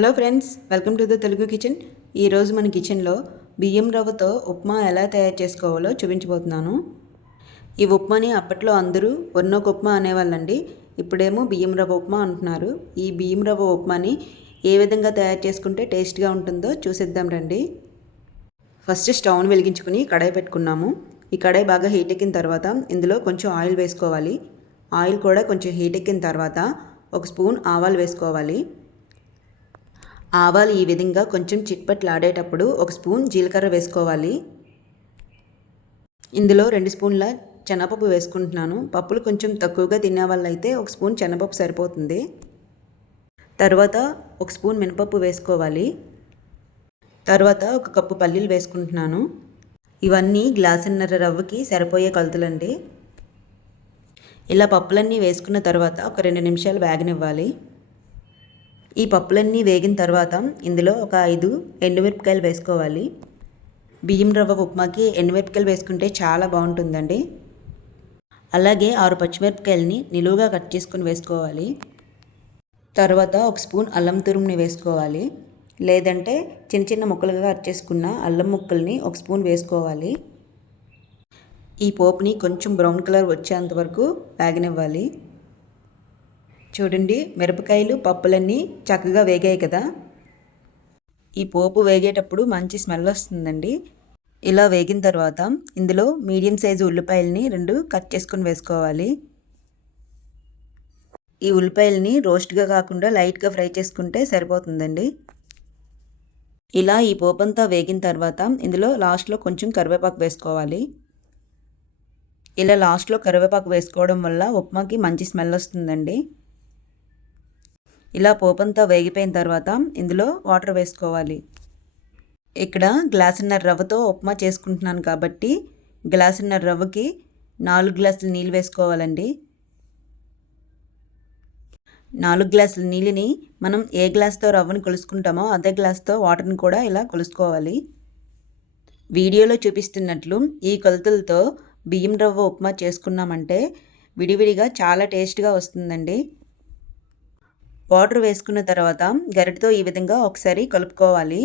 Hello friends, welcome to the Telugu kitchen. ఈరోజు మన కిచెన్లో బియ్యం రవ్వతో ఉప్మా ఎలా తయారు చేసుకోవాలో చూపించబోతున్నాను. ఈ ఉప్మాని అప్పట్లో అందరూ వన్నొక ఉప్మా అనేవాళ్ళండి. ఇప్పుడేమో బియ్యం రవ్వ ఉప్మా అంటున్నారు. ఈ బియ్యం రవ్వ ఉప్మాని ఏ విధంగా తయారు చేసుకుంటే టేస్ట్గా ఉంటుందో చూసేద్దాం రండి. ఫస్ట్ స్టవ్ని వెలిగించుకుని కడాయి పెట్టుకున్నాము. ఈ కడాయి బాగా హీట్ ఎక్కిన తర్వాత ఇందులో కొంచెం ఆయిల్ వేసుకోవాలి. ఆయిల్ కూడా కొంచెం హీట్ ఎక్కిన తర్వాత 1 స్పూన్ ఆవాలు వేసుకోవాలి. ఆవాలు ఈ విధంగా కొంచెం చిట్పట్లాడేటప్పుడు 1 స్పూన్ జీలకర్ర వేసుకోవాలి. ఇందులో 2 స్పూన్ల శనగపప్పు వేసుకుంటున్నాను. పప్పులు కొంచెం తక్కువగా తినే వాళ్ళైతే 1 స్పూన్ శనగపప్పు సరిపోతుంది. తర్వాత 1 స్పూన్ మినపప్పు వేసుకోవాలి. తర్వాత 1 కప్పు పల్లీలు వేసుకుంటున్నాను. ఇవన్నీ గ్లాసున్నర రవ్వకి సరిపోయే కొలతలండి. ఇలా పప్పులన్నీ వేసుకున్న తర్వాత ఒక 2 నిమిషాలు వేగనివ్వాలి. ఈ పప్పులన్నీ వేగిన తర్వాత ఇందులో ఒక 5 ఎండుమిరపకాయలు వేసుకోవాలి. బియ్యం రవ్వ ఉప్మాకి ఎండుమిరపకాయలు వేసుకుంటే చాలా బాగుంటుందండి. అలాగే 6 పచ్చిమిరపకాయలని నిలువుగా కట్ చేసుకుని వేసుకోవాలి. తర్వాత 1 స్పూన్ అల్లం తురుముని వేసుకోవాలి. లేదంటే చిన్న చిన్న ముక్కలుగా కట్ చేసుకున్న అల్లం ముక్కల్ని 1 స్పూన్ వేసుకోవాలి. ఈ పోపుని కొంచెం బ్రౌన్ కలర్ వచ్చేంత వరకు వేగనివ్వాలి. చూడండి, మిరపకాయలు పప్పులన్నీ చక్కగా వేగాయి కదా. ఈ పోపు వేగేటప్పుడు మంచి స్మెల్ వస్తుందండి. ఇలా వేగిన తర్వాత ఇందులో మీడియం సైజు ఉల్లిపాయలని 2 కట్ చేసుకుని వేసుకోవాలి. ఈ ఉల్లిపాయలని రోస్ట్గా కాకుండా లైట్గా ఫ్రై చేసుకుంటే సరిపోతుందండి. ఇలా ఈ పోపు అంతా వేగిన తర్వాత ఇందులో లాస్ట్లో కొంచెం కరివేపాకు వేసుకోవాలి. ఇలా లాస్ట్లో కరివేపాకు వేసుకోవడం వల్ల ఉప్మాకి మంచి స్మెల్ వస్తుందండి. ఇలా పోపంతా వేగిపోయిన తర్వాత ఇందులో వాటర్ వేసుకోవాలి. ఇక్కడ గ్లాసున్నర రవ్వతో ఉప్మా చేసుకుంటున్నాను కాబట్టి గ్లాసున్నర రవ్వకి 4 గ్లాసుల నీళ్ళు వేసుకోవాలండి. 4 గ్లాసుల నీళ్ళని మనం ఏ గ్లాస్తో రవ్వని కొలుసుకుంటామో అదే గ్లాస్తో వాటర్ని కూడా ఇలా కొలుసుకోవాలి. వీడియోలో చూపిస్తున్నట్లు ఈ కొలతలతో బియ్యం రవ్వ ఉప్మా చేసుకున్నామంటే విడివిడిగా చాలా టేస్ట్గా వస్తుందండి. వాటర్ వేసుకున్న తర్వాత గరిటెతో ఈ విధంగా ఒకసారి కలుపుకోవాలి.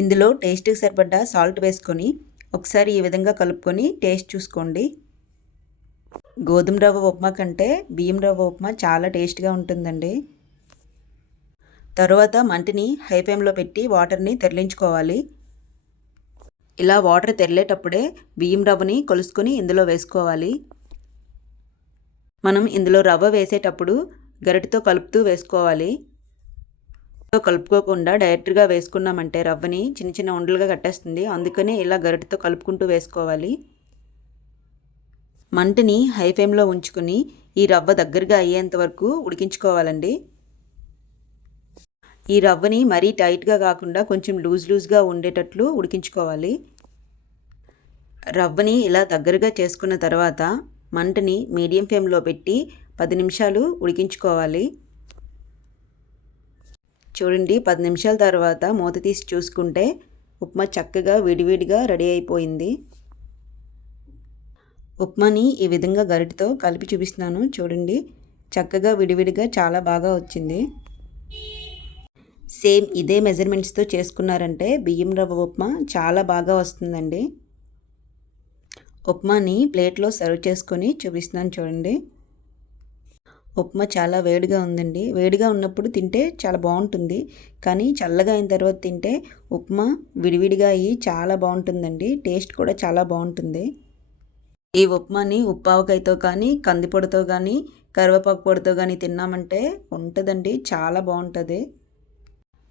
ఇందులో టేస్ట్కి సరిపడ్డ సాల్ట్ వేసుకొని ఒకసారి ఈ విధంగా కలుపుకొని టేస్ట్ చూసుకోండి. గోధుమ రవ్వ ఉప్మా కంటే బియ్యం రవ్వ ఉప్మా చాలా టేస్ట్గా ఉంటుందండి. తర్వాత మంటని హై ఫ్లేమ్లో పెట్టి వాటర్ని తెరలించుకోవాలి. ఇలా వాటర్ తెరలేటప్పుడే బియ్యం రవ్వని కొలుసుకొని ఇందులో వేసుకోవాలి. మనం ఇందులో రవ్వ వేసేటప్పుడు గరిటెతో కలుపుతూ వేసుకోవాలి. కలుపుకోకుండా డైరెక్ట్గా వేసుకున్నామంటే రవ్వని చిన్న చిన్న ఉండలుగా కట్టేస్తుంది. అందుకనే ఇలా గరిటెతో కలుపుకుంటూ వేసుకోవాలి. మంటని హై ఫ్లేమ్లో ఉంచుకుని ఈ రవ్వ దగ్గరగా అయ్యేంత వరకు ఉడికించుకోవాలండి. ఈ రవ్వని మరీ టైట్గా కాకుండా కొంచెం లూజ్గా ఉండేటట్లు ఉడికించుకోవాలి. రవ్వని ఇలా దగ్గరగా చేసుకున్న తర్వాత మంటని మీడియం ఫ్లేమ్లో పెట్టి 10 నిమిషాలు ఉడికించుకోవాలి. చూడండి, 10 నిమిషాల తర్వాత మూత తీసి చూసుకుంటే ఉప్మా చక్కగా విడివిడిగా రెడీ అయిపోయింది. ఉప్మాని ఈ విధంగా గరిటెతో కలిపి చూపిస్తున్నాను. చూడండి, చక్కగా విడివిడిగా చాలా బాగా వచ్చింది. సేమ్ ఇదే మెజర్మెంట్స్తో చేసుకున్నారంటే బియ్యం రవ్వ ఉప్మా చాలా బాగా వస్తుందండి. ఉప్మాని ప్లేట్లో సర్వ్ చేసుకొని చూపిస్తున్నాను. చూడండి, ఉప్మా చాలా వేడిగా ఉందండి. వేడిగా ఉన్నప్పుడు తింటే చాలా బాగుంటుంది, కానీ చల్లగా అయిన తర్వాత తింటే ఉప్మా విడివిడిగా అయ్యి చాలా బాగుంటుందండి. టేస్ట్ కూడా చాలా బాగుంటుంది. ఈ ఉప్మాని ఉప్పావకాయతో కానీ కందిపొడితో కానీ కరివేపాకు పొడితో కానీ తిన్నామంటే ఉంటుందండి, చాలా బాగుంటుంది.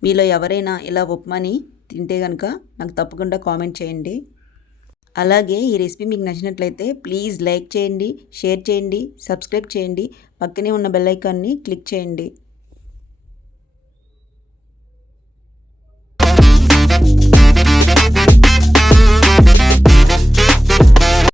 మీలో ఎవరైనా ఇలా ఉప్మాని తింటే కనుక నాకు తప్పకుండా కామెంట్ చేయండి. అలాగే ఈ రెసిపీ మీకు నచ్చినట్లయితే ప్లీజ్ లైక్ చేయండి, షేర్ చేయండి, సబ్స్క్రైబ్ చేయండి. పక్కనే ఉన్న బెల్ ఐకాన్ని క్లిక్ చేయండి.